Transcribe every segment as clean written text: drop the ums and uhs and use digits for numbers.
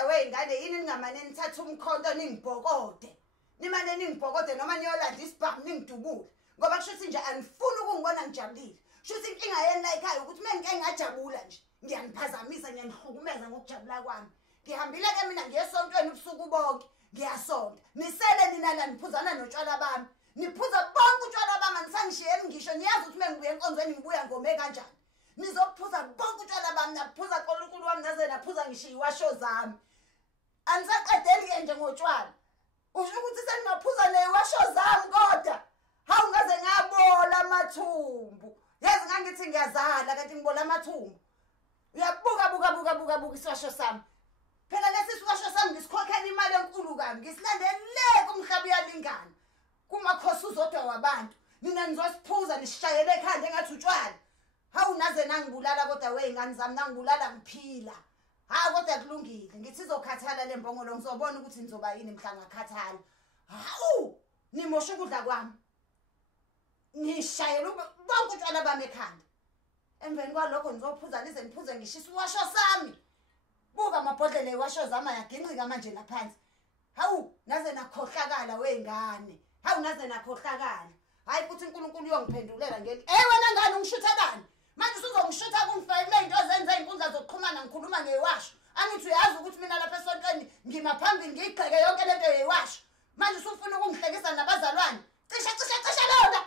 kodwa wey'ngane yini ningamane nithatha umkhonto ningibhokode nimane ningibhokode noma niyolanda isibhamu ningidubule ngoba kusho ukuthi nje anifuni ukungibona ngijabulile kusho ukuthi inkinga yeni la ekhaya ukuthi uma ngike ngajabula nje ngiyaniphazamisa ngiyanihlukumeza ngokujabula kwami ngihambile-ke mina ngiyesontweni ubusuku bonke ngiyasonta nisele nina la niphuzana notshwala bami niphuza bonke utshwala bami anisangishiyeni ngisho niyazi ukuthi uma ngibuye enkonzweni ngibuya ngome kanjani nizophuza bonke utshwala bami naphuza nkulunkulu wami naze naphuza ngisho iwasho zami anisaqedeli-ke nje ngotshwala usho ukuthi seningaphuza neyiwasho zami kodwa hawu ngaze ngabola amathumbu yazi ngangithi ngiyazala kanti ngibola amathumbu uyabuka isiwasho sami phela lesi siwasho sami ngisikhokhela imali enkulu kami ngisilandeleke umhlaba uyalingana kumakhosi uzodwa wabantu nina nizosiphuza nisishayele ekhanda engathi utshwala hawu naze nangibulala kodwa wey'ngane zami nangibulala ngiphila hawu kodwa kulungile ngithi izokhathala le mbongolo ngizobona ukuthi nizoba yini mhla ngakhathala hawu nimosha ukudla kwami nishayele bonke utshwala bami ekhanda emveni kwalokho nizophuza nize niphuze ngisho isiwasho sami buka amabhodlela iwasho zami ayaginqika manje laphansi hawu naze nakhohlakala wey'ngane hawu naze nakhohlakala hayi futhi uNkulunkulu uyongiphendulela ngeli wena ngane ungishutha bani manje usuzongishutha kumfayile into zenza inkundla zokuxhumana ngikhuluma ngeyiwasho angithi uyazi ukuthi mina lapha esontweni ngima phambili ngiyigqeke yonke lento yeyiwasho manje usufuna ukungihlekisa nabazalwane cisha lona.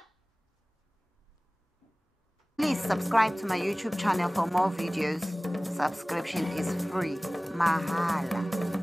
Please subscribe to my YouTube channel for more videos. Subscription is free. Mahala.